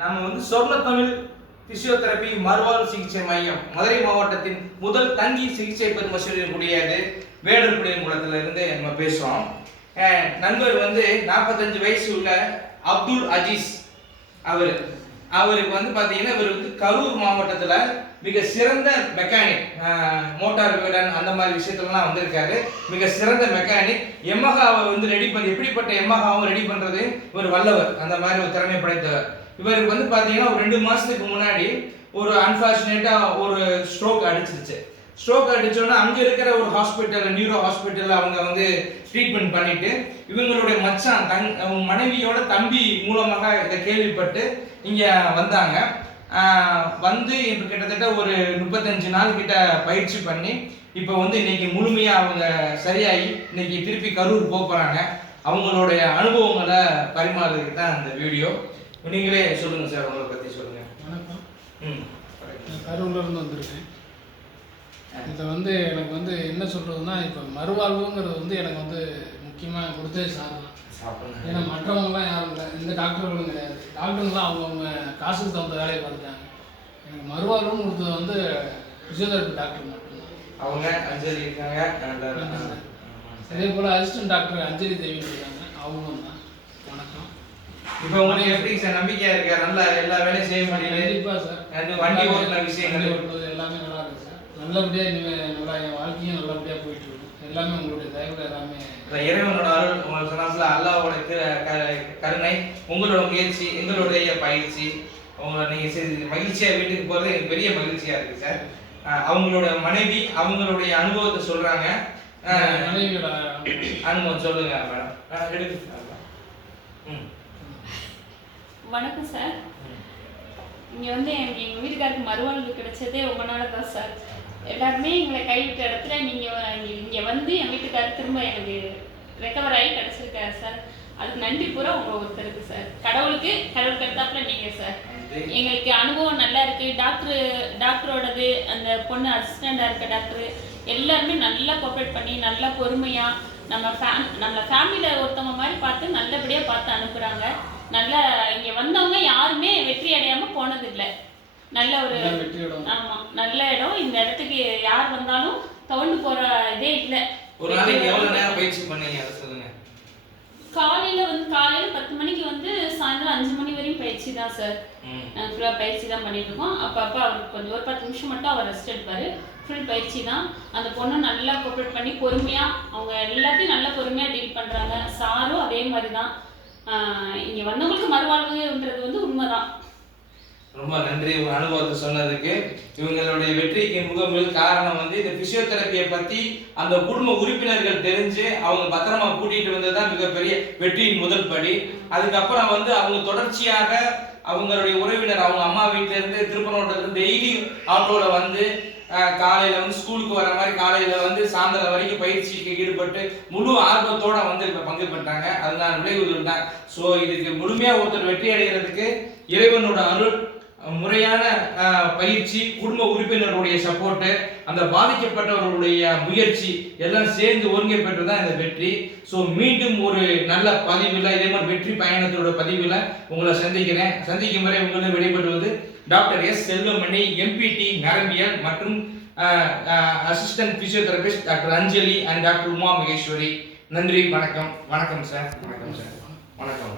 நாம வந்து சொர்ண தமிழ் பிசியோதெரபி மறுவாழ்வு சிகிச்சை மையம் மதுரை மாவட்டத்தின் முதல் தங்கி சிகிச்சை பெறும் வசதிக்கூடியது வேடர்குடியங்குளத்துல இருந்து நம்ம பேசுறோம். நண்பர் வந்து 45 வயசு உள்ள அப்துல் அஜீஸ் அவருக்கு வந்து பாத்தீங்கன்னா இவர் வந்து கரூர் மாவட்டத்துல மிக சிறந்த மெக்கானிக், மோட்டார் விகடன் அந்த மாதிரி விஷயத்துலலாம் வந்திருக்காரு. மிக சிறந்த மெக்கானிக். எமஹாவை வந்து ரெடி பண்ணி எப்படிப்பட்ட எமஹாவும் ரெடி பண்றது இவர் வல்லவர், அந்த மாதிரி ஒரு திறமை படைத்தவர். இவருக்கு வந்து பாத்தீங்கன்னா ஒரு 2 மாசத்துக்கு முன்னாடி ஒரு அன்பார்ச்சுனேட்டா ஒரு ஸ்ட்ரோக் அடிச்சிருச்சு. ஸ்ட்ரோக் அடிச்சோன்னா அங்க இருக்கிற ஒரு ஹாஸ்பிட்டல், நியூரோ ஹாஸ்பிட்டல் அவங்க வந்து ட்ரீட்மெண்ட் பண்ணிட்டு இவங்களுடைய மச்சான் மனைவியோட தம்பி மூலமாக இதை கேள்விப்பட்டு இங்க வந்தாங்க. வந்து இப்போ கிட்டத்தட்ட ஒரு 35 நாள் கிட்ட பயிற்சி பண்ணி இப்போ வந்து இன்னைக்கு முழுமையா அவங்க சரியாகி இன்னைக்கு திருப்பி கரூர் போறாங்க. அவங்களுடைய அனுபவங்களை பரிமாறுறதுக்கு தான் இந்த வீடியோ. நீங்களே சொல்லுங்க சார், உங்களை பத்தி சொல்லுங்க. வணக்கம். கரூர்ல இருந்து வந்திருக்கேன். இதை வந்து எனக்கு வந்து என்ன சொல்றதுன்னா, இப்போ மறுவாழ்வுங்கிறது வந்து எனக்கு வந்து முக்கியமாக கொடுத்தே சார் தான். ஏன்னா மற்றவங்களாம் யாரும் இல்லை, இந்த டாக்டர்களும் கிடையாது. டாக்டருங்களாம் அவங்கவுங்க காசுக்கு தகுந்த வேலையை பார்த்துட்டாங்க. எனக்கு மறுவாழ்வுன்னு கொடுத்தது வந்து பிசியோதெரபி டாக்டர் மட்டும்தான். அவங்க அஞ்சலி இருக்காங்க, அதே போல் அசிஸ்டன்ட் டாக்டர் அஞ்சலி தேவி இருக்காங்க, அவங்களும் தான். வணக்கம். இப்போ உங்களுக்கு எப்படி சார் நம்பிக்கையா இருக்கா? நல்லா எல்லா வேலையும் செய்ய முடியல? கண்டிப்பாக சார். வண்டி ஓட்டுற விஷயங்கள் எல்லாமே நல்லா இருக்கு சார். நல்லபடியாக இனிமேல் நல்லா என் வாழ்க்கையும் நல்லபடியாக போயிட்டு இருக்கு. எல்லாமே உங்களுடைய தயவுல எல்லாமே இறைவனோட அருள், உங்களுக்கு சொன்னால அல்லாஹ்வோட கருணை, உங்களோட முயற்சி, எங்களுடைய பயிற்சி, உங்களை நீங்க மகிழ்ச்சியா வீட்டுக்கு போறது எனக்கு பெரிய மகிழ்ச்சியா இருக்கு சார். அவங்களோட மனைவி அவங்களுடைய அனுபவத்தை சொல்றாங்க. மனைவியோட அனுபவம் சொல்லுங்க மேடம். வணக்கம் சார். இங்கே வந்து எங்கள் வீட்டுக்காருக்கு மறுவாழ்வு கிடைச்சதே உங்களால தான் சார். எல்லாருமே எங்களை கைவிட்ட இடத்துல நீங்கள் இங்கே வந்து என் வீட்டுக்காரர் திரும்ப எனக்கு ரெக்கவர் ஆகி கிடச்சிருக்காரு சார். அதுக்கு நன்றி பூரா உங்கள் ஒருத்தருக்கு சார். கடவுளுக்கு எடுத்தாப்புல நீங்கள் சார். எங்களுக்கு அனுபவம் நல்லா இருக்குது. டாக்டரோடது அந்த பொண்ணு அசிஸ்டண்டாக இருக்க டாக்டரு எல்லாருமே நல்லா கோஆப்ரேட் பண்ணி நல்லா பொறுமையாக நம்மளை ஃபேமிலியில் ஒருத்தவங்க மாதிரி பார்த்து நல்லபடியாக பார்த்து அனுப்புகிறாங்க. நல்லா இங்கே வந்தவங்க யாருமே வெற்றி அடையாமல் போனதில்லை. நல்ல ஒரு ஆமாம் நல்ல இடம். இந்த இடத்துக்கு யார் வந்தாலும் தவண்டு போகிற இதே இல்லை. ஒரு நாளைக்கு எவ்வளவு நேரம் பயிற்சி பண்ணீங்க அதை சொல்லுங்க. காலையில் 10 மணிக்கு வந்து சாயந்தரம் 5 மணி வரையும் பயிற்சி தான் சார். ஃபுல்லாக பயிற்சி தான் பண்ணிட்டு இருக்கோம். அப்பப்போ அவருக்கு கொஞ்சம் ஒரு 10 நிமிஷம் மட்டும் அவர் ரெஸ்ட் எடுப்பார். ஃபுல் பயிற்சி தான். அந்த பொண்ணு நல்லா கோஆப்ரேட் பண்ணி பொறுமையாக அவங்க எல்லாத்தையும் நல்லா பொறுமையாக டீல் பண்ணுறாங்க. சாரும் அதே மாதிரி தான். இங்கே வந்தவங்களுக்கு மறுவாழ்வுன்றது வந்து உண்மைதான். ரொம்ப நன்றி உங்க அனுபவத்தை சொன்னதுக்கு. இவங்களுடைய வெற்றிக்கு முகமில் காரணம் வந்து இந்த பிசியோதெரபியை பத்தி அந்த குடும்ப உறுப்பினர்கள் தெரிஞ்சு அவங்க பத்திரமா கூட்டிட்டு வந்ததுதான் மிகப்பெரிய வெற்றியின் முதல் படி. அதுக்கப்புறம் வந்து அவங்க தொடர்ச்சியாக அவங்களுடைய உறவினர் அவங்க அம்மா வீட்டுல இருந்து திருப்பனோட்டத்துல இருந்து டெய்லி ஆட்டோல வந்து காலையில வந்து ஸ்கூலுக்கு வர மாதிரி காலையில வந்து சாயந்தரம் வரைக்கும் பயிற்சிக்கு ஈடுபட்டு முழு ஆர்வத்தோட வந்து பங்கு பெற்றாங்க. அதுதான் விளைவுகள் தான். ஸோ இதுக்கு முழுமையா ஒருத்தர் வெற்றி அடைகிறதுக்கு இறைவனோட அருள், முறையான பயிற்சி, குடும்ப உறுப்பினருடைய சப்போர்ட்டு, அந்த பாதிக்கப்பட்டவர்களுடைய முயற்சி எல்லாம் சேர்ந்து ஒருங்கிணைப்பட்டு தான் இந்த வெற்றி. ஸோ மீண்டும் ஒரு நல்ல பதிவில் இதே மாதிரி வெற்றி பயணத்தோட பதிவில் உங்களை சந்திக்கும் வரை உங்களை விடைபெறுவது டாக்டர் எஸ் செல்வமணி, எம்பிடி நரம்பியல் மற்றும் assistant physiotherapist doctor Anjali and doctor Uma Maheswari. நன்றி, வணக்கம். வணக்கம் சார். வணக்கம் சார். வணக்கம்.